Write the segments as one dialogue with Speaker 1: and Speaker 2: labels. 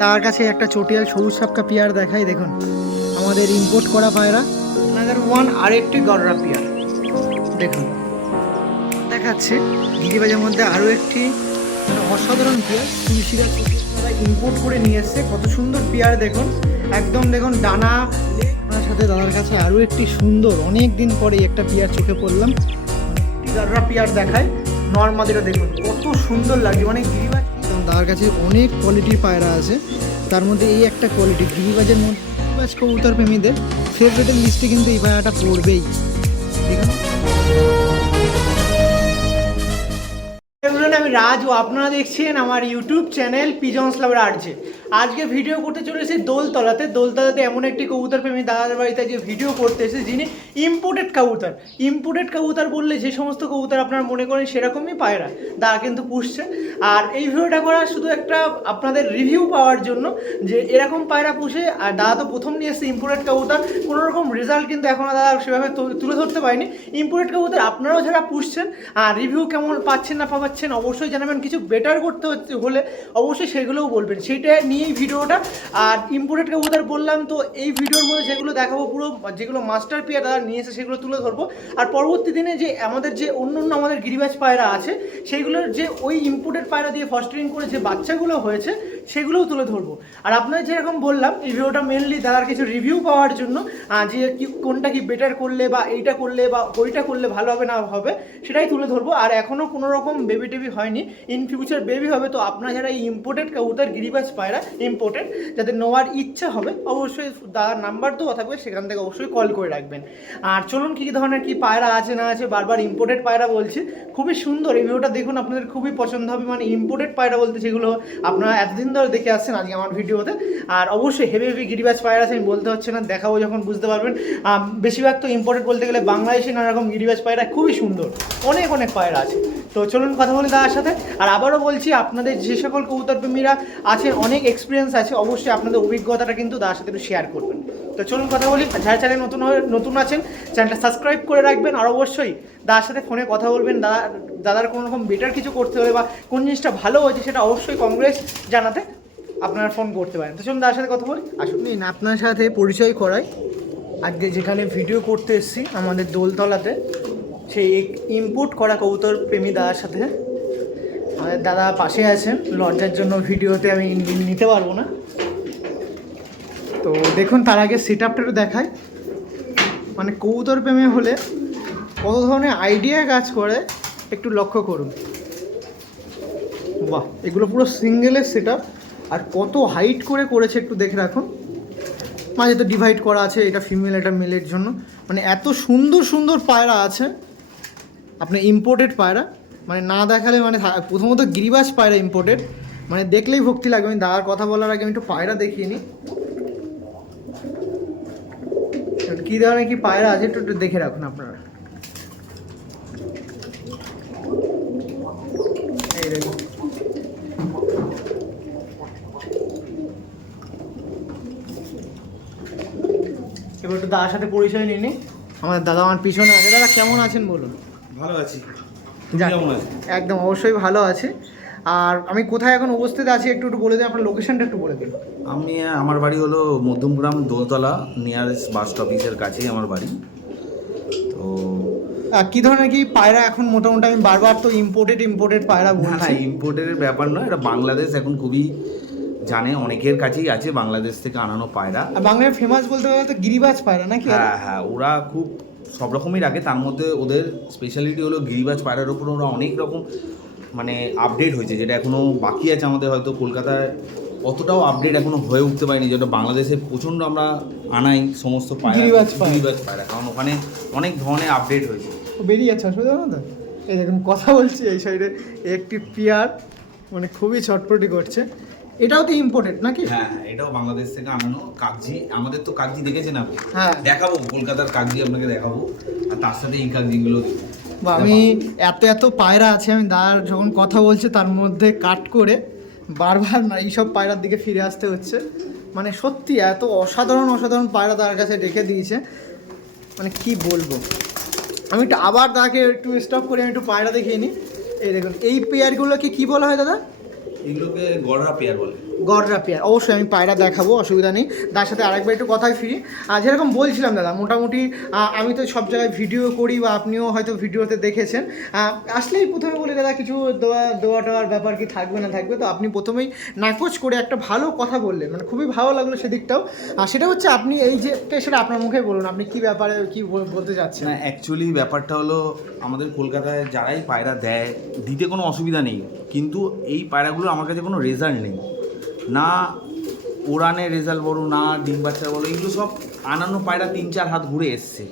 Speaker 1: তার কাছে একটা চটিয়াল সবুজ সাপকা পেয়ার দেখাই, দেখুন। আমাদের ইম্পোর্ট করা পায়রা আনাদার ওয়ান আরেকটি গররা পেয়ার। দেখুন। দেখাচ্ছে, গিরিবাজের মধ্যে আরও একটি মানে অসাধারণ পেয়ার। তুলসীরা ইম্পোর্ট করে নিয়ে এসছে। কত সুন্দর পেয়ার, দেখুন। একদম, দেখুন, ডানা আপনার সাথে দাদার কাছে আরও একটি সুন্দর অনেক দিন পরে একটা পেয়ার চোখে পড়লাম। গাররা পেয়ার দেখায়। নর্মাদিটা দেখুন, কত সুন্দর লাগে মানে গিরিবাজ দাদার কাছে অনেক কোয়ালিটির পায়রা আছে। তার মধ্যে এই একটা কোয়ালিটি গিরিবাজের মধ্যে গিরিবাজ কবুতর প্রেমীদের ফেভারিটের লিস্টে কিন্তু এই পায়রাটা পড়বেই। ঠিক আমি রাজ। ও আপনারা দেখছেন আমার YouTube channel pigeons lover RJ আজকে ভিডিও করতে চলেছি দোলতলাতে। দোলতলাতে এমন একটি কবুতর প্রেমী দাদার বাড়িতে যে ভিডিও করতে এসেছে, যিনি ইম্পোর্টেড কবুতর। ইম্পোর্টেড কবুতর বললে যে সমস্ত কবুতর আপনার মনে করেন সেরকমই পায়রা দাদা কিন্তু পুষছে। আর এই ভিডিওটা করা শুধু একটা আপনাদের রিভিউ পাওয়ার জন্য যে এরকম পায়রা পুষে, আর দাদা তো প্রথম নিয়ে এসছে ইম্পোর্টেড কবুতর। কোনো রকম রেজাল্ট কিন্তু এখনও দাদা সেভাবে তুলে ধরতে পারেনি। ইম্পোর্টেড কবুতর আপনারাও যারা পুষছেন, আর রিভিউ কেমন পাচ্ছেন না পাচ্ছেন অবশ্যই জানাবেন। কিছু বেটার করতে হলে অবশ্যই সেগুলোও বলবেন। সেইটা নিয়েই ভিডিওটা। আর ইম্পোর্টেড কবুতর বললাম তো, এই ভিডিওর মধ্যে যেগুলো দেখাবো পুরো, যেগুলো মাস্টার পিয়া তারা নিয়ে এসে সেগুলো তুলে ধরবো। আর পরবর্তী দিনে যে আমাদের যে অন্য অন্য আমাদের গিরিবাজ পায়রা আছে সেইগুলোর যে ওই ইম্পোর্টেড পায়রা দিয়ে ফস্টারিং করে যে বাচ্চাগুলো হয়েছে সেগুলোও তুলে ধরবো। আর আপনার যেরকম বললাম, এই ভিডিওটা মেনলি দাদার কিছু রিভিউ পাওয়ার জন্য যে কি, কোনটা কি বেটার করলে বা এইটা করলে বা ওইটা করলে ভালো হবে না হবে, সেটাই তুলে ধরবো। আর এখনও কোনো রকম বেবি টেবি হয়নি। ইন ফিউচার বেবি হবে, তো আপনারা যারা এই ইম্পোর্টেড কবুতর গিরিবাজ পায়রা ইম্পোর্টেড যাদের নেওয়ার ইচ্ছা হবে, অবশ্যই দাদার নাম্বার তো থাকবে, সেখান থেকে অবশ্যই কল করে রাখবেন। আর চলুন কী কী ধরনের কি পায়রা আছে না আছে, বারবার ইম্পোর্টেড পায়রা বলছি। খুবই সুন্দর, এই ভিডিওটা দেখুন, আপনাদের খুবই পছন্দ হবে। মানে ইম্পোর্টেড পায়রা বলতে যেগুলো আপনারা এতদিন ধরে দেখে আসছেন আজকে আমার ভিডিওতে। আর অবশ্যই হেভি হেভি গিরিবাজ পায়রা আছে, আমি বলতে হচ্ছে না, দেখাবো যখন বুঝতে পারবেন। বেশিরভাগ তো ইম্পোর্টেড বলতে গেলে বাংলাদেশি নানা রকম গিরিবাজ পায়রা খুবই সুন্দর। অনেক অনেক পায়রা আছে। তো চলুন কথা বলি দাদার সাথে। আর আবারও বলছি, আপনাদের যে সকল কবুতর প্রেমীরা আছেন অনেক এক্সপিরিয়েন্স আছে, অবশ্যই আপনাদের অভিজ্ঞতাটা কিন্তু দাদার সাথে একটু শেয়ার করবেন। তো চলুন কথা বলি। যারা চ্যানেল নতুন হয়ে, নতুন আছেন চ্যানেলটা সাবস্ক্রাইব করে রাখবেন। আর অবশ্যই দাদার সাথে ফোনে কথা বলবেন। দাদা, দাদার কোনো রকম বেটার কিছু করতে হলে বা কোন জিনিসটা ভালো হয়েছে সেটা অবশ্যই কংগ্রেস জানাতে আপনারা ফোন করতে পারেন। তো চলুন দাদার সাথে কথা বলি। আসুন। নিন আপনার সাথে পরিচয় করাই। আজকে যেখানে ভিডিও করতে এসেছি, আমাদের দোলতলাতে, সেই ইম্পোর্ট করা কবুতর প্রেমী দাদার সাথে। আমাদের দাদা পাশে আছেন। লজ্জার জন্য ভিডিওতে আমি নিতে পারব না। তো দেখুন, তার আগে সেট আপটা দেখায় মানে কবুতর প্রেমে হলে কত ধরনের আইডিয়া কাজ করে, একটু লক্ষ্য করুন। বাহ, এগুলো পুরো সিঙ্গেলের সেট আর কত হাইট করে করেছে একটু দেখে রাখুন। মাঝে তো ডিভাইড করা আছে, এটা ফিমেল এটা মেলের জন্য। মানে এত সুন্দর সুন্দর পায়রা আছে। আপনার ইম্পোর্টেড পায়রা। মানে না দেখালে মানে প্রথমত গিরিবাজ পায়রা ইম্পোর্টেড মানে দেখলেই ভক্তি লাগবে আমি দাদার কথা বলার আগে আমি একটু পায়রা দেখিয়ে নিই। কী ধরনের কি পায়রা আছে একটু একটু দেখে রাখুন আপনারা এই দেখুন এবার একটু দাদার সাথে পরিচয় নিয়ে নিই আমাদের দাদা আমার পিছনে আছে। দাদা কেমন আছেন বলুন?
Speaker 2: ভালো আছি।
Speaker 1: একদম অবশ্যই ভালো আছে। আর আমি কোথায় এখন উপস্থিত আছি একটু একটু বলে দিন আপনার লোকেশনটা একটু বলে দিন।
Speaker 2: আমি আমার বাড়ি হলো মধ্যমগ্রাম দোলতলা নিয়ারেস্ট বাস স্টপেজের কাছেই আমার বাড়ি। তো
Speaker 1: কি ধরনের কি পায়রা এখন মোটামুটি? আমি বারবার তো ইম্পোর্টেড ইম্পোর্টেড পায়রা বলছি।
Speaker 2: ইম্পোর্টের ব্যাপার নয় এটা বাংলাদেশ এখন খুবই জানে অনেকের কাছেই আছে বাংলাদেশ থেকে আনানো পায়রা।
Speaker 1: বাংলার ফেমাস বলতে গেলে তো গিরিবাজ পায়রা নাকি?
Speaker 2: হ্যাঁ হ্যাঁ ওরা খুব সব রকমই রাখে। তার মধ্যে ওদের স্পেশালিটি হলো গিরিবাজ পায়রার উপর ওরা অনেক রকম মানে আপডেট হয়েছে যেটা এখনও বাকি আছে আমাদের হয়তো কলকাতায়। অতটাও আপডেট এখনও হয়ে উঠতে পারেনি যেটা বাংলাদেশে প্রচণ্ড আমরা আনাই সমস্ত পায়রা।
Speaker 1: গিরিবাজ পায়রা।
Speaker 2: কারণ ওখানে অনেক ধরনের আপডেট হয়েছে।
Speaker 1: বেরিয়ে যাচ্ছে অসুবিধা না তো? এই দেখুন কথা বলছি এই সাইডে একটি পিয়ার মানে খুবই ছটপটি করছে। এটাও তো ইম্পোর্টেড নাকি?
Speaker 2: হ্যাঁ হ্যাঁ এটাও বাংলাদেশ থেকে আনানো কাগজি আমাদের তো কাগজি দেখেছেন আপনি?
Speaker 1: হ্যাঁ।
Speaker 2: দেখাবো কলকাতার কাগজি আপনাকে দেখাবো। আর তার সাথে এই কাগজিগুলো
Speaker 1: বা আমি এত এত পায়রা আছে আমি দাঁড় যখন কথা বলছে তার মধ্যে কাট করে বারবার না এইসব পায়রার দিকে ফিরে আসতে হচ্ছে। মানে সত্যি এত অসাধারণ অসাধারণ পায়রা তার কাছে রেখে দিয়েছে। মানে কি বলব? আমি একটু আবার তাকে একটু স্টপ করে আমি একটু পায়রা দেখিয়ে নিই। এই দেখুন এই পেয়ারগুলোকে কি বলা হয় দাদা?
Speaker 2: এগুলোকে গড়া পেয়ার বলে।
Speaker 1: গররা পেয়ার অবশ্যই আমি পায়রা দেখাবো, অসুবিধা নেই। তার সাথে আরেকবার একটু কথায় ফিরি। আর যেরকম বলছিলাম দাদা, মোটামুটি আমি তো সব জায়গায় ভিডিও করি বা আপনিও হয়তো ভিডিওতে দেখেছেন। আসলেই প্রথমে বলি দাদা, কিছু দোয়া দোয়া টোয়ার ব্যাপার কি থাকবে না থাকবে? তো আপনি প্রথমেই নাকচ করে একটা ভালো কথা বললেন। মানে খুবই ভালো লাগল সেদিকটাও। আর সেটা হচ্ছে আপনি এই যে সেটা আপনার মুখে বলুন, আপনি কি ব্যাপারে, কি বল- বলতে চাচ্ছেন?
Speaker 2: না অ্যাকচুয়ালি ব্যাপারটা হলো, আমাদের কলকাতায় যারাই পায়রা দেয়, দিতে কোনো অসুবিধা নেই। কিন্তু এই পায়রাগুলো আমার কাছে কোনো রেজাল্ট নেই। না ওড়ানের রেজাল্ট বলো না ডিম বাচ্চা বলো এগুলো সব আনানো পায়রা তিন চার হাত ঘুরে এসছে।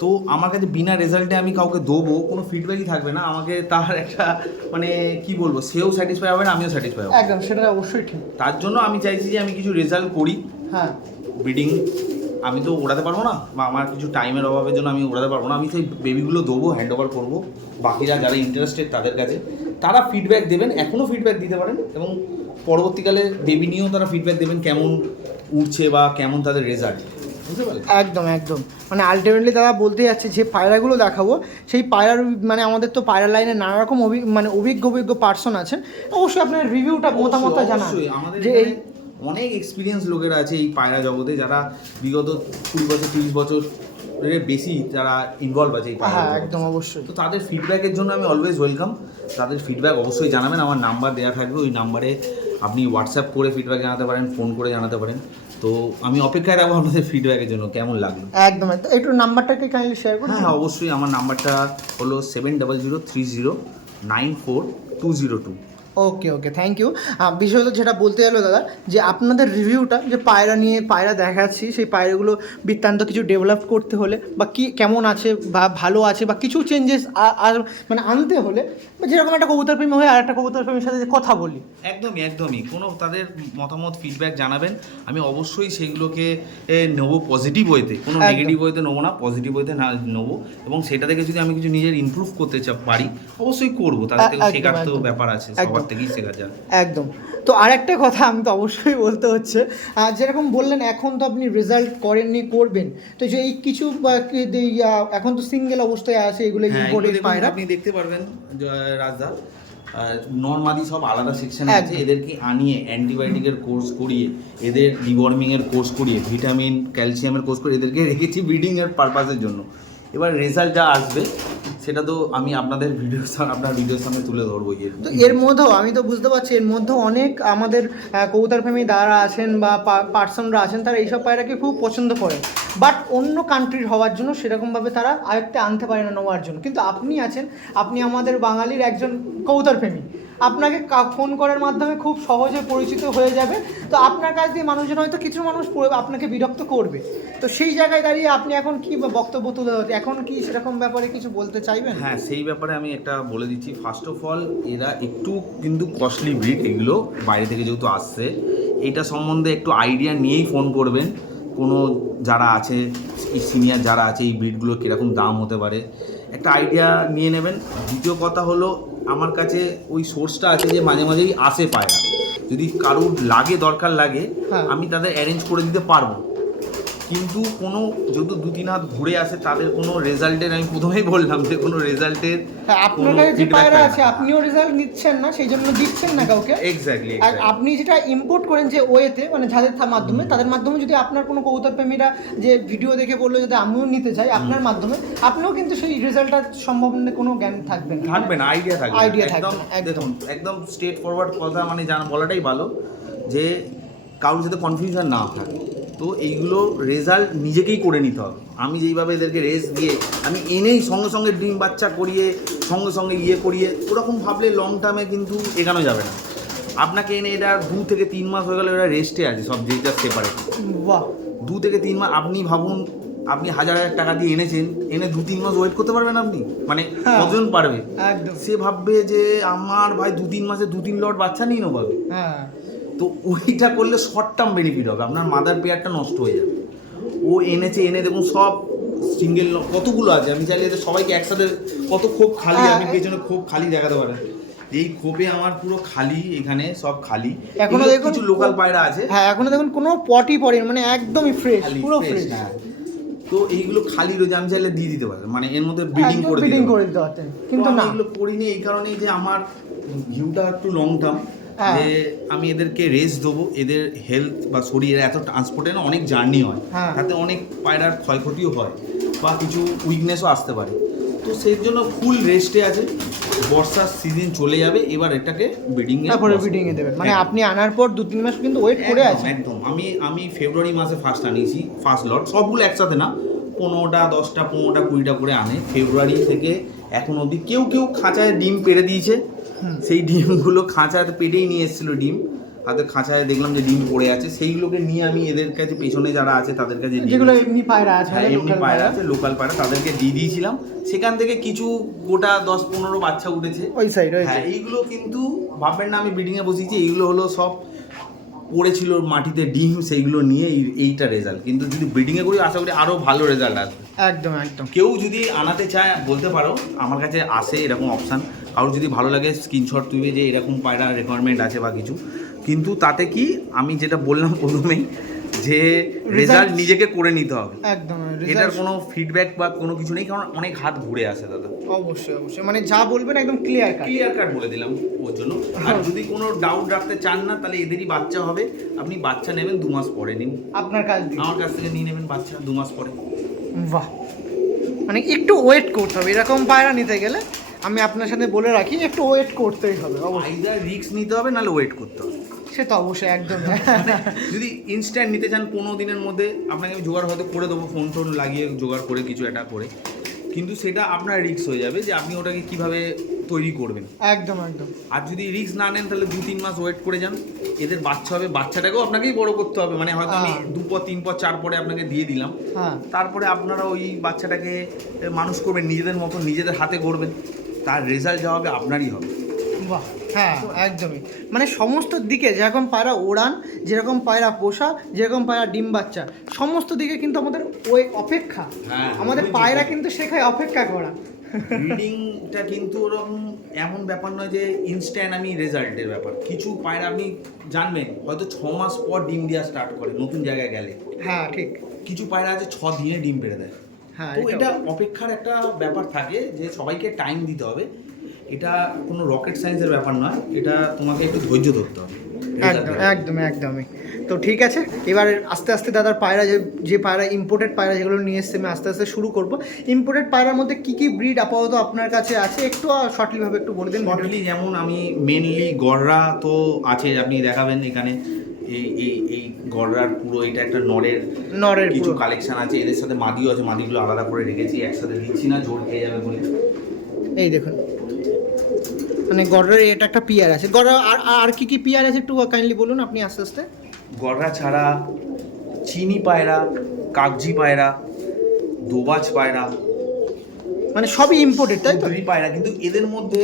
Speaker 2: তো আমার কাছে বিনা রেজাল্টে আমি কাউকে দেবো কোনো ফিডব্যাকই থাকবে না। আমাকে তার একটা মানে কি বলব সেও স্যাটিসফাই হবে না আমিও স্যাটিসফাই হব।
Speaker 1: একদম সেটা অবশ্যই ঠিক।
Speaker 2: তার জন্য আমি চাইছি যে আমি কিছু রেজাল্ট করি।
Speaker 1: হ্যাঁ।
Speaker 2: ব্রিডিং আমি তো ওড়াতে পারব না বা আমার কিছু টাইমের অভাবের জন্য আমি ওড়াতে পারব না। আমি সেই বেবিগুলো দেবো হ্যান্ড ওভার করব। বাকিরা যারা ইন্টারেস্টেড তাদের কাছে। তারা ফিডব্যাক দেবেন এখনও ফিডব্যাক দিতে পারেন এবং পরবর্তীকালে দেবী নিয়েও তারা ফিডব্যাক দেবেন কেমন উঠছে বা কেমন তাদের রেজাল্ট বুঝতে পারলেন?
Speaker 1: একদম একদম। মানে আলটিমেটলি দাদা বলতে যাচ্ছে যে পায়রাগুলো দেখাবো সেই পায়রার মানে আমাদের তো পায়রা লাইনে নানা রকম মানে অভিজ্ঞ অভিজ্ঞ পার্সন আছেন। অবশ্যই আপনার রিভিউটা মতামতটা জানান
Speaker 2: আমাদের
Speaker 1: যে এই
Speaker 2: অনেক এক্সপিরিয়েন্স লোকেরা আছে এই পায়রা জগতে যারা বিগত কুড়ি বছর তিরিশ বছরের বেশি যারা ইনভলভ আছে
Speaker 1: হ্যাঁ একদম অবশ্যই।
Speaker 2: তো তাদের ফিডব্যাকের জন্য আমি অলওয়েজ ওয়েলকাম তাদের ফিডব্যাক অবশ্যই জানাবেন আমার নাম্বার দেওয়া থাকবে ওই নাম্বারে আপনি হোয়াটসঅ্যাপ করে ফিডব্যাক জানাতে পারেন ফোন করে জানাতে পারেন। তো আমি অপেক্ষায় রাখব আপনাদের ফিডব্যাকের জন্য কেমন লাগল?
Speaker 1: একদম একদম। একটু নাম্বারটাকে কাইন্ডলি শেয়ার করুন
Speaker 2: হ্যাঁ অবশ্যই। আমার নাম্বারটা হলো seven double zero three zero nine four two zero two
Speaker 1: okay okay thank you বিশেষত যেটা বলতে গেলো দাদা যে আপনাদের রিভিউটা যে পায়রা নিয়ে পায়রা দেখাচ্ছি সেই পায়রাগুলো বৃত্তান্ত কিছু ডেভেলপ করতে হলে বা কি কেমন আছে বা ভালো আছে বা কিছু চেঞ্জেস আর মানে আনতে হলে বা যেরকম একটা কবুতর প্রেমী হয়ে আর একটা কবুতর প্রেমীর সাথে কথা বলি।
Speaker 2: একদমই একদমই। কোনো তাদের মতামত ফিডব্যাক জানাবেন। আমি অবশ্যই সেগুলোকে নেব পজিটিভ ওয়েতে কোনো নেগেটিভ ওয়েতে নেব না পজিটিভ ওয়েতে না নেব। এবং সেটা থেকে যদি আমি কিছু নিজের ইমপ্রুভ করতে চা পারি অবশ্যই করব। তাদের থেকে শেখার তো ব্যাপার আছে সবার থেকেই শেখা যায়
Speaker 1: একদম। তো আরেকটা কথা আমি তো অবশ্যই বলতে হচ্ছে যেরকম বললেন এখন তো আপনি রেজাল্ট করেননি করবেন। তো যে এই কিছু এখন তো সিঙ্গেল অবস্থায় আছে এগুলো
Speaker 2: হ্যাঁ, এগুলো
Speaker 1: ইম্পোর্টেড পায়রা।
Speaker 2: আপনি দেখতে পারবেন রাজদা নর্মাদি সব আলাদা সেকশন আছে এদেরকে আনিয়ে অ্যান্টিবায়োটিকের কোর্স করিয়ে এদের ডিওয়ার্মিং এর কোর্স করিয়ে ভিটামিন ক্যালসিয়ামের কোর্স করে এদেরকে রেখেছি ব্রিডিংয়ের পারপাসের জন্য। এবার রেজাল্ট যা আসবে, সেটা তো আমি আপনাদের ভিডিও আপনার ভিডিওর সামনে তুলে ধরবো
Speaker 1: তো এর মধ্যেও, আমি তো বুঝতে পারছি, এর মধ্যেও অনেক আমাদের কবুতর প্রেমী দ্বারা আছেন বা পার্সনরা আছেন, তারা এইসব পায়রাকে খুব পছন্দ করেন বাট অন্য কান্ট্রির হওয়ার জন্য সেরকমভাবে তারা আয়ত্তে আনতে পারে না নেওয়ার জন্য। কিন্তু আপনি আছেন, আপনি আমাদের বাঙালির একজন কবুতর প্রেমী। আপনাকে ফোন করার মাধ্যমে খুব সহজে পরিচিত হয়ে যাবে। তো আপনার কাছ দিয়ে মানুষজন হয়তো কিছু মানুষ আপনাকে বিরক্ত করবে। তো সেই জায়গায় দাঁড়িয়ে আপনি এখন কি বক্তব্য তুলে ধরতে এখন কি সেরকম ব্যাপারে কিছু বলতে চাইবেন?
Speaker 2: হ্যাঁ সেই ব্যাপারে আমি একটা বলে দিচ্ছি। ফার্স্ট অফ অল এরা একটু কিন্তু কস্টলি ব্রিড এগুলো বাইরে থেকে যেহেতু আসছে। এটা সম্বন্ধে একটু আইডিয়া নিয়েই ফোন করবেন। কোনো যারা আছে সিনিয়র যারা আছে, এই ব্রিডগুলো কীরকম দাম হতে পারে। একটা আইডিয়া নিয়ে নেবেন। দ্বিতীয় কথা হলো আমার কাছে ওই সোর্সটা আছে যে মাঝে মাঝেই আসে পায় না যদি কারুর লাগে দরকার লাগে
Speaker 1: হ্যাঁ।
Speaker 2: আমি তাদের অ্যারেঞ্জ করে দিতে পারব। কিন্তু কোনো যেহেতু দু তিন হাত ঘুরে আসে তাদের কোনো রেজাল্টের আমি প্রথমেই বললাম যে কোনো রেজাল্টের
Speaker 1: হ্যাঁ আপনার যে পায়রা আছে আপনিও রেজাল্ট নিচ্ছেন না সেই জন্য দিচ্ছেন না কাউকে।
Speaker 2: এক্স্যাক্টলি
Speaker 1: আর আপনি যেটা ইম্পোর্ট করেন যে ওয়েতে মানে যাদের মাধ্যমে তাদের মাধ্যমে যদি আপনার কোনো কবুতর প্রেমীরা যে ভিডিও দেখে বলল যদি আমিও নিতে চাই আপনার মাধ্যমে আপনিও কিন্তু সেই রেজাল্টটা সম্বন্ধে কোনো জ্ঞান থাকবে না।
Speaker 2: থাকবে না আইডিয়া থাকবে না।
Speaker 1: থাকবে
Speaker 2: একদম দেখুন একদম স্ট্রেট ফরওয়ার্ড কথা মানে জানা বলাটাই ভালো যে কারোর সাথে কনফিউশন না থাকে তো এইগুলো রেজাল্ট নিজেকেই করে নিতে হবে। আমি যেইভাবে এদেরকে রেস দিয়ে আমি এনেই সঙ্গে সঙ্গে ডিম বাচ্চা করিয়ে সঙ্গে সঙ্গে ইয়ে করিয়ে ওরকম ভাবলে লং টার্মে কিন্তু এগানো যাবে না। আপনাকে এনে এটা দু থেকে তিন মাস হয়ে গেলে এরা রেস্টে আছে সব যেটা সেপারেট
Speaker 1: বাহ।
Speaker 2: দু থেকে তিন মাস আপনি ভাবুন আপনি হাজার হাজার টাকা দিয়ে এনেছেন এনে দু তিন মাস ওয়েট করতে পারবেন আপনি? মানে
Speaker 1: হ্যাঁ।
Speaker 2: কজন পারবে? সে ভাববে যে আমার ভাই দু তিন মাসে দু তিন লট বাচ্চা নিয়ে নেব।
Speaker 1: হ্যাঁ।
Speaker 2: তো ওইটা করলে শর্ট টার্ম বেনিফিট হবে আপনার মাদার পেয়ারটা নষ্ট হয়ে যাবে। ও এনেছে এনে দেখুন সব সিঙ্গেল কতগুলো আছে আমি চাইলে এদের সবাইকে একসাথে কত খোপ খালি
Speaker 1: হ্যাঁ,
Speaker 2: আপনি পেছনে খোপ খালি দেখাতে পারেন। এই খোপে আমার পুরো খালি এখানে সব খালি। এখনও
Speaker 1: দেখুন
Speaker 2: কিছু লোকাল পায়রা আছে।
Speaker 1: হ্যাঁ এখনও দেখুন কোনো পটি পড়ে মানে একদমই ফ্রেশ পুরো ফ্রেশ
Speaker 2: হ্যাঁ। তো এইগুলো খালি রয়েছে আমি চাইলে দিয়ে দিতে পারি মানে এর মধ্যে ব্রিডিং করে দিতে
Speaker 1: করে দিতে পারতেন
Speaker 2: কিন্তু আমি
Speaker 1: না।
Speaker 2: এগুলো করিনি এই কারণেই যে আমার ভিউটা একটু লং টার্ম
Speaker 1: হ্যাঁ।
Speaker 2: যে আমি এদেরকে রেস্ট দেবো এদের হেলথ বা শরীরে এত ট্রান্সপোর্টে না অনেক জার্নি হয়।
Speaker 1: হ্যাঁ।
Speaker 2: তাতে অনেক পায়রার ক্ষয়ক্ষতিও হয় বা কিছু উইকনেসও আসতে পারে। তো সেই জন্য ফুল রেস্টে আছে। বর্ষার সিজন চলে যাবে এবার এটাকে ব্রিডিং
Speaker 1: তারপরে ব্রিডিং এ দেবেন। মানে আপনি আনার পর দু তিন মাস কিন্তু ওয়েট করে আছে
Speaker 2: একদম। আমি আমি ফেব্রুয়ারি মাসে ফার্স্ট আনিয়েছি ফার্স্ট লট সবগুলো একসাথে না পনেরোটা দশটা পনেরোটা কুড়িটা করে আনে। ফেব্রুয়ারি থেকে এখন অবধি কেউ কেউ খাঁচায় ডিম পেড়ে দিয়েছে। সেই ডিমগুলো খাঁচার পেটেই নিয়ে এসেছিল ডিম। তাদের খাঁচায় দেখলাম যে ডিম পড়ে আছে। সেইগুলোকে নিয়ে আমি এদের কাছে পেছনে যারা আছে তাদের কাছে
Speaker 1: যেগুলো এমনি পায়রা আছে
Speaker 2: হ্যাঁ, এমনি পায়রা আছে লোকাল পায়রা। তাদেরকে দিয়ে দিয়েছিলাম। সেখান থেকে কিছু গোটা দশ পনেরো বাচ্চা উঠেছে।
Speaker 1: ওই সাইড
Speaker 2: হ্যাঁ এইগুলো কিন্তু ভাববেন না আমি ব্রিডিংয়ে এ বসিয়েছি। এইগুলো হলো সব পড়েছিল মাটিতে ডিম সেইগুলো নিয়ে এই- এইটা রেজাল্ট কিন্তু যদি ব্রিডিংয়ে এ করি আশা করি আরও ভালো রেজাল্ট আসবে।
Speaker 1: একদম একদম।
Speaker 2: কেউ যদি আনাতে চায় বলতে পারো আমার কাছে আসে এরকম অপশান কারোর যদি ভালো লাগে স্ক্রিনশট তুলবে যে এরকম পায়রা রেকোয়ারমেন্ট আছে বা কিছু। কিন্তু তাতে কি আমি যেটা বললাম প্রথমেই যে রেজাল্ট নিজেকে করে নিতে হবে।
Speaker 1: একদম
Speaker 2: এটার কোনো ফিডব্যাক বা কোনো কিছু নেই কারণ অনেক হাত ঘুরে আসে দাদা।
Speaker 1: অবশ্যই অবশ্যই। মানে যা বলবেন একদম ক্লিয়ার কাট
Speaker 2: ক্লিয়ার কাট বলে দিলাম ওর জন্য। আর যদি কোনো ডাউট রাখতে চান না তাহলে এদেরই বাচ্চা হবে। আপনি বাচ্চা নেবেন দু মাস পরে নিন।
Speaker 1: আপনার দিয়ে
Speaker 2: আমার কাছ থেকে নিয়ে নেবেন বাচ্চা দু মাস পরে।
Speaker 1: বাহ। মানে একটু ওয়েট করতে হবে। এরকম পায়রা নিতে গেলে আমি আপনার সাথে বলে রাখি একটু ওয়েট করতেই হবে অবশ্যই।
Speaker 2: আইদার রিস্ক নিতে হবে নাহলে ওয়েট করতে হবে।
Speaker 1: সে তো অবশ্যই একদম।
Speaker 2: যদি ইনস্ট্যান্ট নিতে চান পনেরো দিনের মধ্যে আপনাকে আমি জোগাড় হয়তো করে দেবো ফোন টোন লাগিয়ে জোগাড় করে কিছু একটা করে। কিন্তু সেটা আপনার রিস্ক হয়ে যাবে যে আপনি ওটাকে কীভাবে তৈরি করবেন।
Speaker 1: একদম একদম।
Speaker 2: আর যদি রিস্ক না নেন তাহলে দু তিন মাস ওয়েট করে যান। এদের বাচ্চা হবে বাচ্চাটাকেও আপনাকেই বড় করতে হবে। মানে হয়তো আমি
Speaker 1: হ্যাঁ।
Speaker 2: দু পর তিন পর চার পরে আপনাকে দিয়ে দিলাম।
Speaker 1: হ্যাঁ।
Speaker 2: তারপরে আপনারা ওই বাচ্চাটাকে মানুষ করবেন নিজেদের মতো নিজেদের হাতে করবেন তার রেজাল্ট যা হবে আপনারই হবে।
Speaker 1: বাহ। হ্যাঁ একদমই। মানে সমস্ত দিকে যেরকম পায়রা ওড়ান যেরকম পায়রা পোষা যেরকম পায়রা ডিম বাচ্চা সমস্ত দিকে কিন্তু আমাদের ওই অপেক্ষা।
Speaker 2: হ্যাঁ,
Speaker 1: আমাদের পায়রা কিন্তু শেখায় অপেক্ষা করা।
Speaker 2: ব্রিডিংটা কিন্তু ওরকম এমন ব্যাপার নয় যে ইনস্ট্যান্ট আমি রেজাল্টের ব্যাপার। কিছু পায়রা আপনি জানবেন হয়তো ছ মাস পর ডিম দেওয়া স্টার্ট করে নতুন জায়গায় গেলে।
Speaker 1: হ্যাঁ ঠিক।
Speaker 2: কিছু পায়রা আছে ছ দিনে ডিম পেড়ে দেয়।
Speaker 1: হ্যাঁ
Speaker 2: তো এটা অপেক্ষার একটা ব্যাপার থাকে যে সবাইকে টাইম দিতে হবে। এটা কোনো রকেট সায়েন্সের ব্যাপার নয় এটা তোমাকে একটু ধৈর্য ধরতে হবে।
Speaker 1: একদম একদম একদমই। তো ঠিক আছে এবার আস্তে আস্তে দাদার পায়রা যে যে পায়রা ইম্পোর্টেড পায়রা যেগুলো নিয়ে এসছে আমি আস্তে আস্তে শুরু করব। ইম্পোর্টেড পায়রার মধ্যে কি কি ব্রিড আপাতত আপনার কাছে আছে? একটু শর্টলিভাবে একটু বলে দিন।
Speaker 2: শর্টলি যেমন আমি মেনলি গড়রা তো আছে আপনি দেখাবেন এখানে। এই এই এই গড়রার পুরো এটা একটা নরের
Speaker 1: নরের
Speaker 2: কিছু। কালেকশন আছে এদের সাথে মাদিও আছে মাদিগুলো আলাদা করে রেখেছি একসাথে দিচ্ছি না জোর খেয়ে যাবে বলে।
Speaker 1: এই দেখুন। মানে গড়ের এটা একটা পিয়ার আছে। গড় আর আর কি কি পিয়ার আছে একটু কাইন্ডলি বলুন আপনি আস্তে আস্তে।
Speaker 2: গড়রা ছাড়া চিনি পায়রা কাগজি পায়রা দোবাজ পায়রা।
Speaker 1: মানে সবই ইম্পোর্টেড তাই তো?
Speaker 2: পায়রা কিন্তু এদের মধ্যে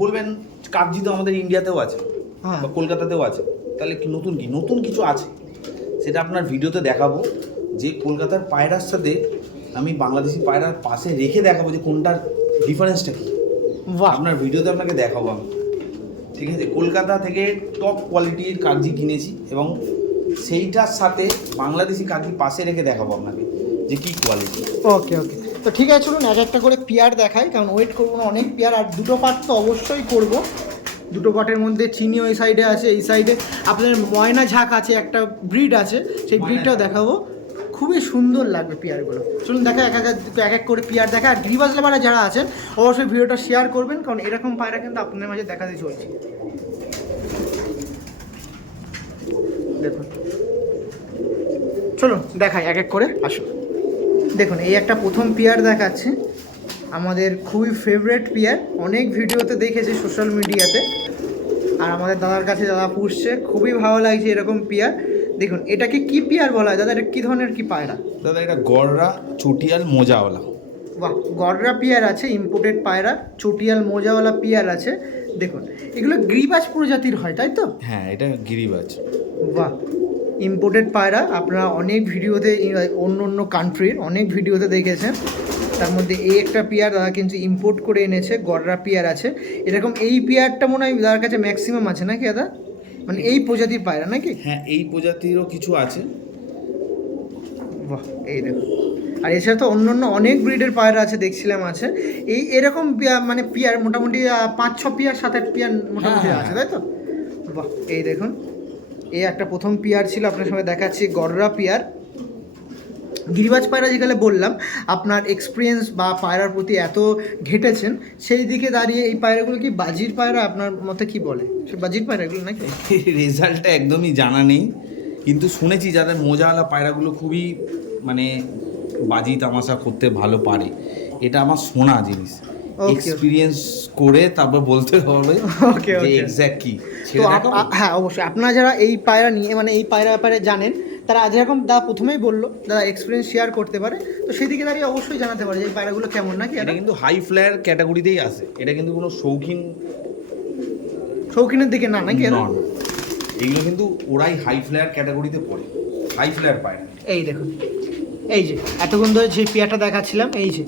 Speaker 2: বলবেন কাগজি তো আমাদের ইন্ডিয়াতেও আছে
Speaker 1: হ্যাঁ।
Speaker 2: বা কলকাতাতেও আছে। তাহলে কি নতুন কি? নতুন কিছু আছে। সেটা আপনার ভিডিওতে দেখাবো যে কলকাতার পায়রার সাথে আমি বাংলাদেশি পায়রার পাশে রেখে দেখাবো যে কোনটার ডিফারেন্সটা কী। আপনার ভিডিওতে আপনাকে দেখাবো আমি। ঠিক আছে? কলকাতা থেকে টপ কোয়ালিটির কাগজি কিনেছি এবং সেইটার সাথে বাংলাদেশি কাগজি পাশে রেখে দেখাবো আপনাকে যে কী কোয়ালিটি
Speaker 1: ওকে ওকে তো ঠিক আছে চলুন এক একটা করে পেয়ার দেখাই কারণ ওয়েট করব না অনেক পেয়ার আর দুটো পার্ট তো অবশ্যই করব। দুটো পাটের মধ্যে চিনি ওই সাইডে আছে এই সাইডে আপনাদের ময়না ঝাঁক আছে একটা ব্রিড আছে সেই ব্রিডটাও দেখাবো। খুবই সুন্দর লাগবে পেয়ারগুলো চলুন দেখা, এক এক এক এক করে পেয়ার দেখা। আর গ্রিবাস লেবারে যারা আছেন, অবশ্যই ভিডিওটা শেয়ার করবেন, কারণ এরকম পায়রা কিন্তু আপনাদের মাঝে দেখাতে চলছে। দেখুন। চলুন, দেখাই, এক এক করে। আসুন। দেখুন, এই একটা প্রথম পেয়ার দেখাচ্ছে। আমাদের খুবই ফেভারেট পেয়ার অনেক ভিডিওতে দেখেছি সোশ্যাল মিডিয়াতে আর আমাদের দাদার কাছে দাদা পুষছে, খুবই ভালো লাগছে এরকম পেয়ার দেখুন এটাকে কি পেয়ার বলা হয়? দাদা এটা কী ধরনের কি পায়রা?
Speaker 2: দাদা এটা গড়রা চটিয়াল মোজাওয়ালা।
Speaker 1: বাহ গড়রা পিয়ার আছে ইম্পোর্টেড পায়রা চটিয়াল মোজাওয়ালা পিয়ার আছে। দেখুন এগুলো গ্রিবাজ প্রজাতির হয় তাই তো?
Speaker 2: হ্যাঁ এটা গিরিবাজ।
Speaker 1: বাহ ইম্পোর্টেড পায়রা আপনারা অনেক ভিডিওতে অন্য অন্য কান্ট্রির অনেক ভিডিওতে দেখেছেন। তার মধ্যে এই একটা পেয়ার দাদা কিন্তু ইম্পোর্ট করে এনেছে গড়রা পেয়ার আছে। এরকম এই পেয়ারটা মনে হয় দাদার কাছে ম্যাক্সিমাম আছে নাকি দাদা? মানে এই প্রজাতির পায়রা নাকি?
Speaker 2: হ্যাঁ এই প্রজাতিরও কিছু আছে।
Speaker 1: বাহ এই দেখো। আর এছাড়া তো অন্য অন্য অনেক ব্রিডের পায়রা আছে দেখছিলাম আছে। এই এরকম মানে পিয়ার মোটামুটি পাঁচ ছ পিয়ার সাত আট পিয়ার মোটামুটি
Speaker 2: হ্যাঁ,
Speaker 1: আছে
Speaker 2: হ্যাঁ।
Speaker 1: তাই তো? বাহ এই দেখুন। এই একটা প্রথম পিয়ার ছিল আপনার সঙ্গে দেখাচ্ছি গররা পিয়ার। গিরিবাজ পায়রা যেখানে বললাম আপনার এক্সপিরিয়েন্স বা পায়রার প্রতি এত ঘেটেছেন সেই দিকে দাঁড়িয়ে এই পায়রাগুলো কি বাজির পায়রা? আপনার মতে কি বলে? সে বাজির পায়রাগুলো নাকি?
Speaker 2: রেজাল্টটা একদমই জানা নেই কিন্তু শুনেছি যাদের মোজাওয়ালা পায়রাগুলো খুবই মানে বাজি তামাশা করতে ভালো পারে। এটা আমার শোনা জিনিস। এক্সপিরিয়েন্স করে তারপর বলতে হবে যে এক্স্যাক্ট কি।
Speaker 1: হ্যাঁ অবশ্যই। আপনারা যারা এই পায়রা নিয়ে মানে এই পায়রা ব্যাপারে জানেন তারা যেরকম দা প্রথমেই বলল দাদা এক্সপিরিয়েন্স শেয়ার করতে পারে। তো সেদিকে দাঁড়িয়ে অবশ্যই জানাতে পারে যে এই পায়রাগুলো কেমন নাকি
Speaker 2: এটা কিন্তু হাই ফ্লায়ার ক্যাটাগরিতেই আসে এটা কিন্তু কোনো শৌখিন
Speaker 1: শৌখিনের দিকে না নাকি
Speaker 2: এগুলো কিন্তু ওরাই হাই ফ্লায়ার ক্যাটাগরিতে পড়ে। হাই ফ্লায়ার পায়রা।
Speaker 1: এই দেখুন। এই যে এতক্ষণ ধরে যে পিয়ারটা দেখাচ্ছিলাম এই যে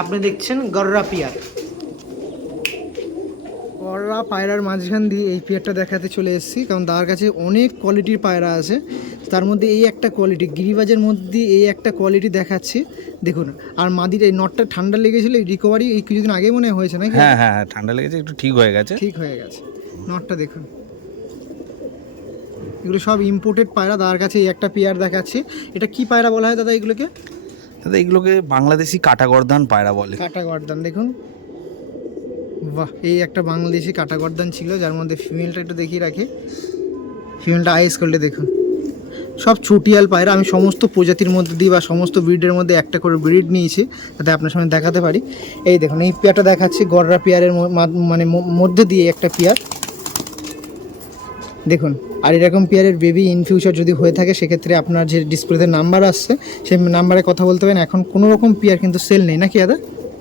Speaker 1: আপনি দেখছেন গররা পিয়ার। গররা পায়রার মাঝখান দিয়ে এই পিয়ারটা দেখাতে চলে এসেছি কারণ তার কাছে অনেক কোয়ালিটির পায়রা আছে। তার মধ্যে এই একটা কোয়ালিটি গিরিবাজের মধ্যে এই একটা কোয়ালিটি দেখাচ্ছি। দেখুন আর মাদির এই নটটা ঠান্ডা লেগেছিল এই রিকভারি এই কিছুদিন আগে মনে হয় হয়েছে নাকি?
Speaker 2: হ্যাঁ হ্যাঁ হ্যাঁ ঠান্ডা লেগেছে একটু ঠিক হয়ে গেছে।
Speaker 1: ঠিক হয়ে গেছে। নটটা দেখুন। এগুলো সব ইম্পোর্টেড পায়রা তার কাছে এই একটা পেয়ার দেখাচ্ছি। এটা কি পায়রা বলা হয় দাদা এগুলোকে?
Speaker 2: দাদা এগুলোকে বাংলাদেশি কাটাগর্দান পায়রা বলে।
Speaker 1: কাটা গর্দান দেখুন। বাহ এই একটা বাংলাদেশি কাটা গর্দান ছিল যার মধ্যে ফিমেলটা একটু দেখিয়ে রাখি। ফিমেলটা আইস করলে দেখুন। সব ছুটিয়াল পায়রা, আমি সমস্ত প্রজাতির মধ্যে দিই বা সমস্ত ব্রিডের মধ্যে একটা করে ব্রিড নিয়েছি, যাতে আপনার সামনে দেখাতে পারি। এই দেখুন, এই পেয়ারটা দেখাচ্ছি গড়রা পেয়ারের মানে মধ্যে দিয়ে একটা পেয়ার। দেখুন, আর এরকম পেয়ারের বেবি ইন ফিউচার যদি হয়ে থাকে, সেক্ষেত্রে আপনার যে ডিসপ্লেতে নাম্বার আসছে, সেই নাম্বারে কথা বলতে পারেন, এখন কোনো রকম পেয়ার কিন্তু সেল নেই, নাকি দাদা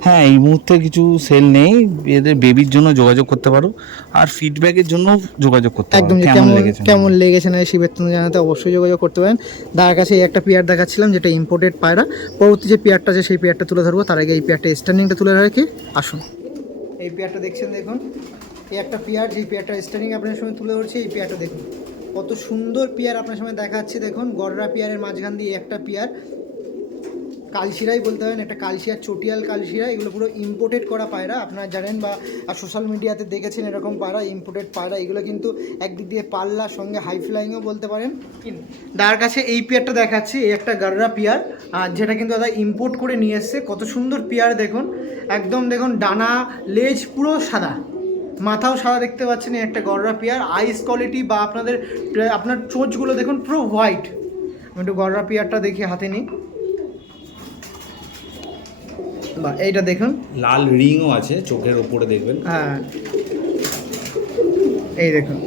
Speaker 2: হ্যাঁ এই মুহূর্তে কিছু সেল নেই। এদের বেবির জন্য যোগাযোগ করতে পারো। আর ফিডব্যাকের জন্য যোগাযোগ করতে
Speaker 1: একদম যে
Speaker 2: কেমন লেগেছে?
Speaker 1: কেমন লেগেছে না সেই বেতন জানাতে অবশ্যই যোগাযোগ করতে পারেন। তার কাছে এই একটা পেয়ার দেখাচ্ছিলাম যেটা ইম্পোর্টেড পায়রা। পরবর্তী যে পেয়ারটা আছে সেই পেয়ারটা তুলে ধরবো। তার আগে এই পেয়ারটা স্ট্যান্ডিংটা তুলে রাখি। আসুন। এই পেয়ারটা দেখছেন দেখুন। এই একটা পেয়ার যেই পেয়ারটা স্ট্যান্ডিং আপনার সঙ্গে তুলে ধরছি এই পেয়ারটা দেখুন। কত সুন্দর পেয়ার আপনার সঙ্গে দেখাচ্ছি দেখুন। গররা পেয়ারের মাঝখান দিয়ে একটা পেয়ার কালশিরাই বলতে পারেন একটা কালশিয়ার চটিয়াল কালশিরা এগুলো পুরো ইম্পোর্টেড করা পায়রা আপনারা জানেন বা সোশ্যাল মিডিয়াতে দেখেছেন এরকম পায়রা ইম্পোর্টেড পায়রা এগুলো কিন্তু একদিক দিয়ে পাল্লার সঙ্গে হাই ফ্লাইংও বলতে পারেন। তার কাছে এই পেয়ারটা দেখাচ্ছি এই একটা গাররা পেয়ার আর যেটা কিন্তু দাদা ইম্পোর্ট করে নিয়ে এসছে কত সুন্দর পেয়ার দেখুন একদম দেখুন ডানা লেজ পুরো সাদা মাথাও সাদা দেখতে পাচ্ছেন এই একটা গররা পেয়ার আইস কোয়ালিটি বা আপনাদের আপনার চোচগুলো দেখুন পুরো হোয়াইট আমি একটু গররা পেয়ারটা দেখি হাতে নিই। বা এইটা দেখুন।
Speaker 2: লাল রিংও আছে চোখের ওপরে দেখবেন।
Speaker 1: হ্যাঁ। এই দেখুন।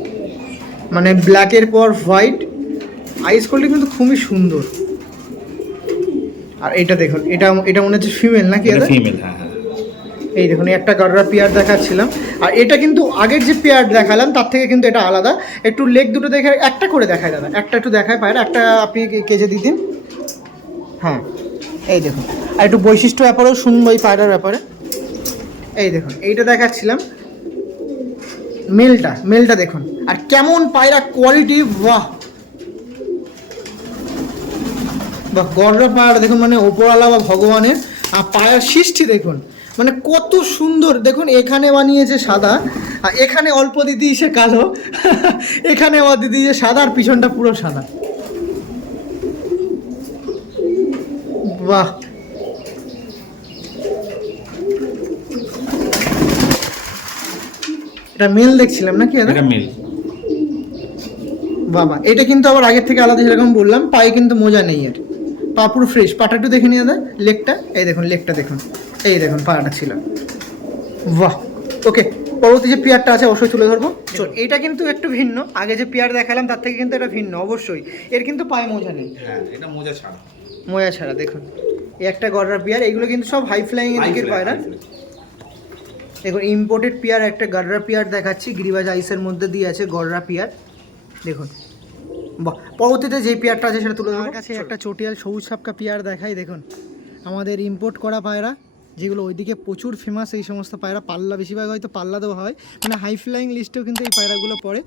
Speaker 1: মানে ব্ল্যাকের পর হোয়াইট আইস কোয়ালিটি কিন্তু খুবই সুন্দর। আর এটা দেখুন এটা এটা মনে হচ্ছে ফিমেল নাকি
Speaker 2: এটা ফিমেল হ্যাঁ হ্যাঁ।
Speaker 1: এই দেখুন একটা গররা পেয়ার দেখাচ্ছিলাম। আর এটা কিন্তু আগের যে পেয়ার দেখালাম তার থেকে কিন্তু এটা আলাদা। একটু লেগ দুটো দেখে একটা করে দেখায় দাদা। একটা একটু দেখায় পায়রা একটা আপনি কেজে দিতেন হ্যাঁ। এই দেখুন। আর একটু বৈশিষ্ট্য ব্যাপারেও শুনব এই পায়রার ব্যাপারে। এই দেখুন, এইটা দেখাচ্ছিলাম। মেলটা মেলটা দেখুন। আর কেমন পায়রা কোয়ালিটি বাহ! বা গড়রা পায়রা দেখুন মানে ওপরওয়ালা বা ভগবানের, আর পায়ের সৃষ্টি দেখুন। মানে কত সুন্দর, দেখুন, এখানে বানিয়েছে সাদা, আর এখানে অল্প দিদি দিয়েছে কালো, এখানে দিয়ে দিয়েছে সাদা, আর পিছনটা পুরো সাদা। বাহ। এটা মেল দেখছিলাম নাকি
Speaker 2: এটা মেল।
Speaker 1: বাবা এটা কিন্তু আবার আগের থেকে আলাদা যেরকম বললাম পায়ে কিন্তু মোজা নেই এর। পা পুরো ফ্রেশ পাটা একটু দেখে নিয়ে দাদা লেগটা এই দেখুন লেগটা দেখুন এই দেখুন পাটা ছিল। বাহ ওকে পরবর্তী যে পেয়ারটা আছে অবশ্যই তুলে ধরবো। চল এটা কিন্তু একটু ভিন্ন। আগে যে পেয়ার দেখালাম তার থেকে কিন্তু এটা ভিন্ন অবশ্যই। এর কিন্তু পায়ে মোজা নেই।
Speaker 2: হ্যাঁ এটা মোজা ছাড়া।
Speaker 1: মোজা ছাড়া দেখুন। এই একটা গড়ার পেয়ার এগুলো কিন্তু সব হাই ফ্লাইং এর দিকের পায়রা দেখুন ইম্পোর্টেড পেয়ার একটা গড়রা পেয়ার দেখাচ্ছি গিরিবাজ আইসের মধ্যে দিয়ে আছে গড়রা পেয়ার। দেখুন। বাহ পরবর্তীতে যে পেয়ারটা আছে সেটা তুলে আমার কাছে একটা চটিয়াল সবুজ সাপকা পেয়ার দেখাই দেখুন। আমাদের ইম্পোর্ট করা পায়রা যেগুলো ওইদিকে প্রচুর ফেমাস এই সমস্ত পায়রা পাল্লা বেশিরভাগ হয়তো পাল্লা দেওয়া হয়। মানে হাই ফ্লাইং লিস্টেও কিন্তু এই পায়রাগুলো পড়ে।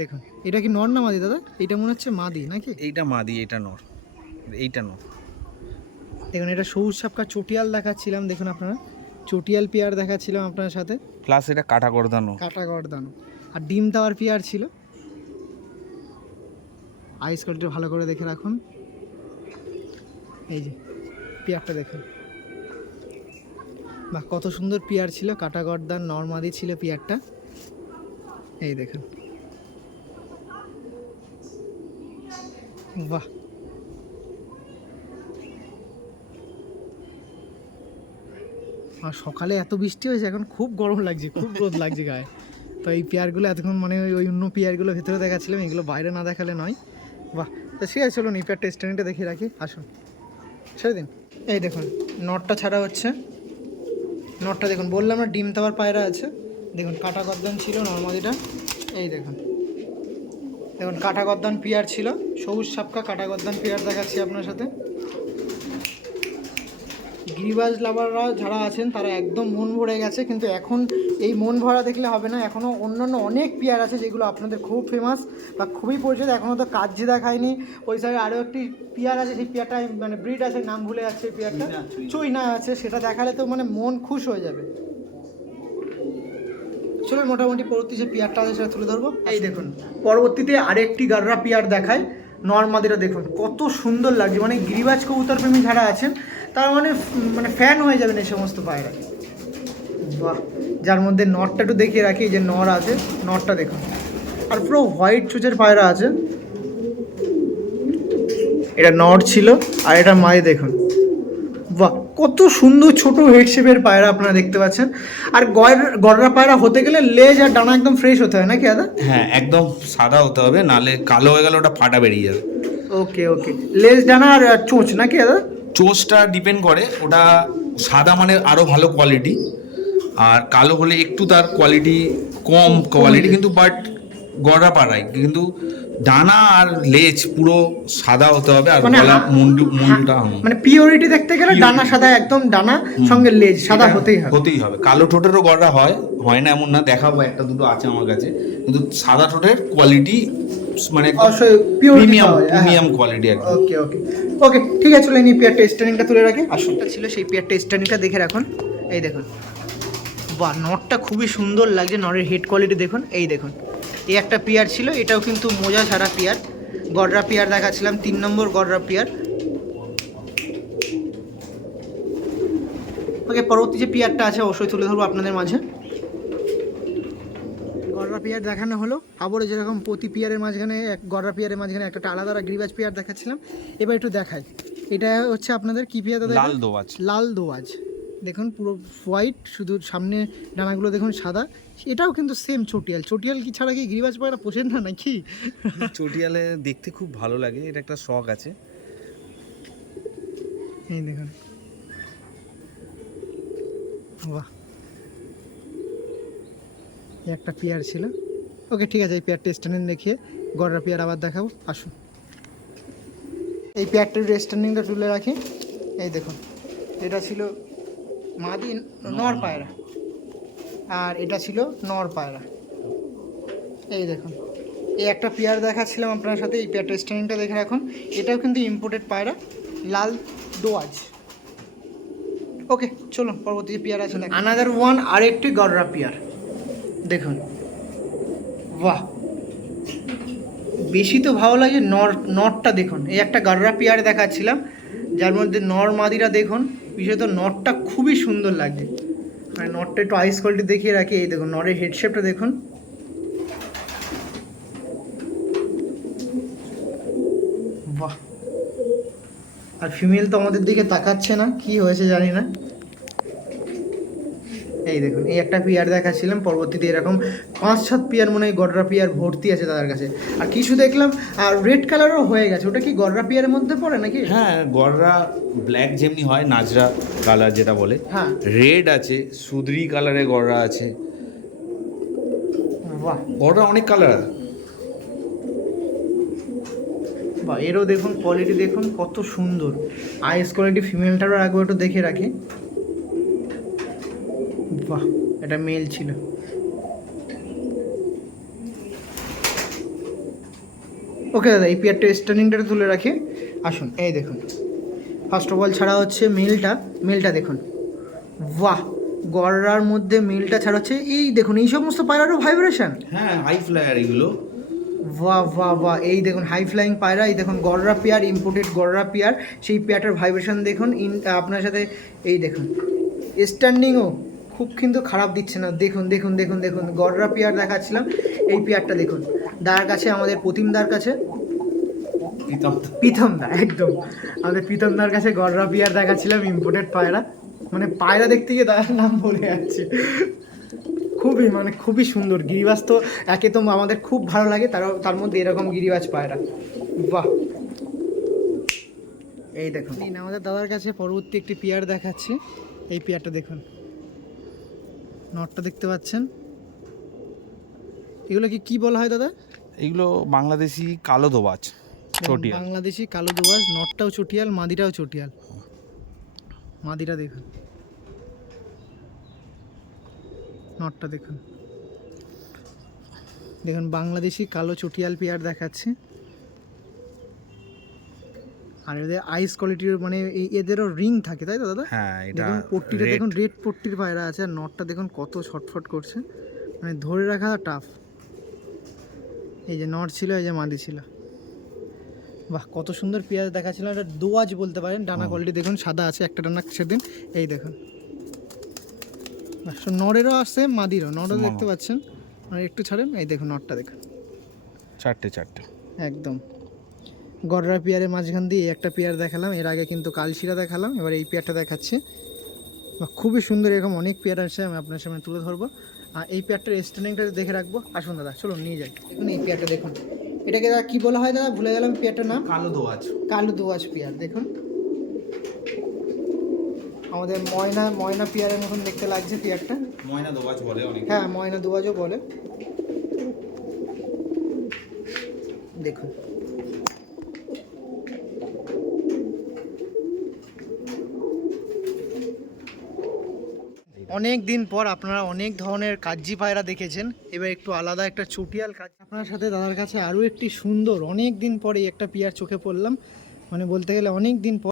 Speaker 1: দেখুন এটা কি নর না মাদি দাদা? এটা মনে হচ্ছে মাদি নাকি?
Speaker 2: এইটা মাদি এটা নর। এইটা নর
Speaker 1: দেখুন এটা সবুজ সাপকা চটিয়াল দেখাচ্ছিলাম দেখুন আপনারা। চটিয়াল পেয়ার দেখাচ্ছিলাম আপনার সাথে।
Speaker 2: প্লাস এটা কাটা গর্দানো
Speaker 1: কাটা গর্দানো আর ডিম দেওয়ার পেয়ার ছিল। আইস কোয়ালিটি ভালো করে দেখে রাখুন। এই যে পেয়ারটা দেখুন। বাহ কত সুন্দর পেয়ার ছিল। কাটা গর্দান নর্মাদি ছিল পেয়ারটা। এই দেখুন। বাহ আর সকালে এত বৃষ্টি হয়েছে, এখন খুব গরম লাগছে, খুব রোদ লাগছে গায়ে। তো এই পেয়ারগুলো এতক্ষণ মানে ওই অন্য পেয়ারগুলো ভেতরে দেখাচ্ছিলাম, এগুলো বাইরে না দেখালে নয়। বাহ, তো ঠিক আছে, চলুন এই পেয়ারটা স্ট্যান্ডে দেখিয়ে রাখি, আসুন। ছেড়ে দিন। এই দেখুন, নটটা ছাড়া হচ্ছে। নটটা দেখুন, বললাম না ডিম তাওয়ার পায়রা আছে। দেখুন, কাটা গদ্দান ছিল নর্মাদিটা এই দেখুন। দেখুন, কাটা গদ্দান পিয়ার ছিল, সবুজ সাপকা কাটা গদ্দান পিয়ার দেখাচ্ছি আপনার সাথে। গিরিবাজ লাভাররা যারা আছেন তারা একদম মন ভরে গেছে কিন্তু এখন এই মন ভরা দেখলে হবে না। এখনও অন্যান্য অনেক পেয়ার আছে যেগুলো আপনাদের খুব ফেমাস বা খুবই পরিচিত এখনও তো কাজ কাজে দেখায়নি ওই সাইডে আরও একটি পেয়ার আছে সেই পেয়ারটা মানে ব্রিড আছে নাম ভুলে যাচ্ছে পেয়ারটা
Speaker 2: চুইনা, চুইনা।
Speaker 1: চুইনা আছে সেটা দেখালে তো মানে মন খুশ হয়ে যাবে। চলুন মোটামুটি পরবর্তী যে পেয়ারটা আছে সেটা তুলে ধরবো। এই দেখুন পরবর্তীতে আরেকটি গাররা পেয়ার দেখায় নর্মাদিরা দেখুন কত সুন্দর লাগছে। মানে গিরিবাজ কবুতর প্রেমী যারা আছেন তারা মানে মানে ফ্যান হয়ে যাবেন এই সমস্ত পায়রা। বাহ যার মধ্যে নটটা একটু দেখিয়ে রাখি এই যে নর আছে নটটা দেখুন। আর পুরো হোয়াইট চুচের পায়রা আছে। এটা নট ছিল আর এটা মায়ে দেখুন। বাহ কত সুন্দর ছোট হেড শেপের পায়রা আপনারা দেখতে পাচ্ছেন। আর গড়রা পায়রা হতে গেলে লেজ আর ডানা একদম ফ্রেশ হতে হয় নাকি দাদা?
Speaker 2: হ্যাঁ একদম সাদা হতে হবে নালে কালো হয়ে গেলে ওটা ফাটা বেরিয়ে যাবে।
Speaker 1: ওকে ওকে। লেজ ডানা আর আর চোঁচ নাকি দাদা?
Speaker 2: চোচটা ডিপেন্ড করে ওটা সাদা মানে আরও ভালো কোয়ালিটি আর কালো হলে একটু তার কোয়ালিটি কম কোয়ালিটি কিন্তু বাট গড়া পাড়ায় কিন্তু ডানা আর লেজ পুরো সাদা হতে হবে আর
Speaker 1: মানে
Speaker 2: গলা মুন্ডু মুন্ডুটা
Speaker 1: মানে পিওরিটি দেখতে গেলে ডানা সাদা একদম ডানা সঙ্গে লেজ সাদা হতেই হবে।
Speaker 2: হতেই হবে। কালো ঠোঁটেরও গড়া হয় হয় না এমন না দেখাবো একটা দুটো আছে আমার কাছে কিন্তু সাদা ঠোঁটের কোয়ালিটি মানে প্রিমিয়াম। প্রিমিয়াম কোয়ালিটি একদম
Speaker 1: ওকে ওকে ওকে ঠিক আছে চলে নিই পেয়ারটা স্ট্যান্ডিংটা তুলে রাখি। আসলটা ছিল সেই পেয়ারটা স্ট্যান্ডিংটা দেখে রাখুন। এই দেখুন। বাহ নটটা খুবই সুন্দর লাগছে নরের হেড কোয়ালিটি দেখুন। এই দেখুন। এই একটা পেয়ার ছিল এটাও কিন্তু মোজা ছাড়া পেয়ার গডরা পেয়ার দেখাচ্ছিলাম তিন নম্বর গডরা পেয়ার ওকে পরবর্তী যে পেয়ারটা আছে অবশ্যই তুলে ধরবো আপনাদের মাঝে। গড়রা পেয়ার দেখানো হলো। আবারও যেরকম প্রতি পেয়ারের মাঝখানে এক গড়া পেয়ারের মাঝখানে একটা আলাদা গ্রিবাজ পেয়ার দেখাচ্ছিলাম। এবার একটু দেখাই। এটা হচ্ছে আপনাদের কি পেয়ার দাদা
Speaker 2: লাল দোয়াজ।
Speaker 1: লাল দোয়াজ। দেখুন পুরো হোয়াইট শুধু সামনে ডানাগুলো দেখুন সাদা। এটাও কিন্তু সেম চটিয়াল। চটিয়াল কি ছাড়া কি গিরিবাজ পায়রা পোষেন না নাকি?
Speaker 2: চটিয়ালে দেখতে খুব ভালো লাগে এটা একটা শখ আছে।
Speaker 1: এই দেখুন। বাহ। একটা পেয়ার ছিল। ওকে ঠিক আছে এই পেয়ারটা স্ট্যান্ডিং দেখিয়ে গড়রা পেয়ার আবার দেখাবো। আসুন। এই পেয়ারটার স্ট্যান্ডিংটা তুলে রাখি। এই দেখুন এটা ছিল মাদি নর পায়রা। আর এটা ছিল নর পায়রা। এই দেখুন এই একটা পেয়ার দেখাচ্ছিলাম আপনার সাথে এই পেয়ারটা স্ট্যান্ডিংটা দেখে রাখুন। এটাও কিন্তু ইম্পোর্টেড পায়রা লাল দোয়াজ ওকে চলুন পরবর্তী পেয়ার আছে আনাদার ওয়ান আর একটি গররা পেয়ার। দেখুন। বাহ। বেশি তো ভালো লাগে নর নটটা দেখুন। এই একটা গররা পেয়ার দেখাচ্ছিলাম, যার মধ্যে নর মাদিরা দেখুন বিশেষত নটটা খুবই সুন্দর লাগছে মানে নটটা একটু আইস কোয়ালিটি দেখিয়ে রাখি, এই দেখুন, নরের হেডশেপটা দেখুন। বাহ। আর ফিমেল তো আমাদের দিকে তাকাচ্ছে না, কি হয়েছে জানি না। এই দেখুন এই একটা পিয়ার দেখাচ্ছিলাম পরবর্তীতে এরকম পাঁচ সাত পিয়ার মনে হয় গডরা পিয়ার ভর্তি আছে তাদের কাছে। আর কিছু দেখলাম আর রেড কালারও হয়ে গেছে ওটা কি গডরা পিয়ারের মধ্যে পড়ে নাকি?
Speaker 2: হ্যাঁ গড়রা ব্ল্যাক যেমনি হয় নাজরা কালার যেটা বলে
Speaker 1: হ্যাঁ।
Speaker 2: রেড আছে সুদরি কালারের গড়রা আছে।
Speaker 1: বাহ।
Speaker 2: গড়রা অনেক কালার আছে।
Speaker 1: এরও দেখুন কোয়ালিটি দেখুন কত সুন্দর। আইস কোয়ালিটি ফিমেলটারও একবার একটু দেখে রাখি। বাহ এটা মেল ছিল। ওকে দাদা এই পেয়ারটা স্টার্নিংটা তুলে রাখি। আসুন এই দেখুন। ফার্স্ট অফ অল ছাড়া হচ্ছে মেলটা মেলটা দেখুন। বাহ গড়রার মধ্যে মিলটা ছাড়াচ্ছে এই দেখুন এই সমস্ত পায়রারও ভাইব্রেশন
Speaker 2: হ্যাঁ হাই ফ্লায়ার এগুলো।
Speaker 1: বাহ বাহ বাহ এই দেখুন হাই ফ্লাইং পায়রা এই দেখুন গড়রা পেয়ার ইম্পোর্টেড গড়রা পেয়ার সেই পেয়ারটার ভাইব্রেশন দেখুন ইন আপনার সাথে এই দেখুন স্ট্যান্ডিংও খুব কিন্তু খারাপ দিচ্ছে না। দেখুন দেখুন দেখুন দেখুন। গড়রা পেয়ার দেখাচ্ছিলাম। এই পেয়ারটা দেখুন। দার কাছে আমাদের প্রতিমদার কাছে?
Speaker 2: প্রীতম
Speaker 1: দা। একদম। আমাদের প্রীতমদার কাছে গড়রা পেয়ার দেখাচ্ছিলাম ইম্পোর্টেড পায়রা। মানে পায়রা দেখতে গিয়ে দাদার নাম বলে যাচ্ছে। খুবই মানে খুবই সুন্দর। গিরিবাজ তো একে তো আমাদের খুব ভালো লাগে তার তার মধ্যে এরকম গিরিবাজ পায়রা। বাহ! এই দেখুন। আমাদের দাদার কাছে পরবর্তী একটি পেয়ার দেখাচ্ছে। এই পেয়ারটা দেখুন। নটটা দেখতে পাচ্ছেন। এগুলো কি কি বলা হয় দাদা?
Speaker 2: এগুলো বাংলাদেশি কালো দোবাজ
Speaker 1: দেখুন, বাংলাদেশি কালো দুবাস নটটাও চটিয়াল মাদিটাও চটিয়াল। মাদিটা দেখুন। নটটা দেখুন। দেখুন বাংলাদেশি কালো চটিয়াল পেয়ার দেখাচ্ছে। আর এদের আইস কোয়ালিটির মানে এদেরও রিং থাকে তাই তো দাদা?
Speaker 2: হ্যাঁ এটা
Speaker 1: দেখুন পট্টিটা দেখুন রেড পট্টির পায়রা আছে আর নটটা দেখুন কত ছটফট করছে। মানে ধরে রাখা টাফ এই যে নট ছিল এই যে মাদি ছিল। বাহ কত সুন্দর পেঁয়াজ দেখাচ্ছিল এটা দোয়াজ বলতে পারেন। ডানা কোয়ালিটি দেখুন সাদা আছে একটা ডানা সেদিন। এই দেখুন। নরেরও আসছে মাদিরও। নরও দেখতে পাচ্ছেন। আর একটু ছাড়েন এই দেখুন নটটা দেখুন।
Speaker 2: চারটে চারটে।
Speaker 1: একদম। গররা পেয়ারের মাঝখান দিয়ে একটা পেয়ার দেখালাম। এর আগে কিন্তু কালশিরা দেখালাম এবার এই পেয়ারটা দেখাচ্ছি। খুবই সুন্দর এরকম অনেক পেয়ার আছে আমি আপনার সামনে তুলে ধরবো। আর এই পেয়ারটার স্ট্যান্ডিংটা দেখে রাখব আসুন দাদা চলুন নিয়ে যাই। দেখুন এই পেয়ারটা দেখুন। এটাকে দাদা কী বলা হয় দাদা? ভুলে গেলাম পেয়ারটার নাম?
Speaker 2: কালো দোবাজ
Speaker 1: কালো দোয়াশ পেয়ার দেখুন। আমাদের ময়না ময়না পেয়ারের মতন দেখতে লাগছে পেয়ারটা।
Speaker 2: ময়না দোবাজ বলে অনেক।
Speaker 1: হ্যাঁ ময়না দোয়াজও বলে। দেখুন। অনেক দিন পর আপনারা অনেক ধরনের কাজ্জি পায়রা দেখেছেন। এবার একটু আলাদা একটা চটিয়াল কাজ আপনার সাথে দাদার কাছে আরও একটি সুন্দর, অনেক দিন পরে একটা পিয়ার চোখে পড়লাম। মানে বলতে গেলে অনেক দিন পর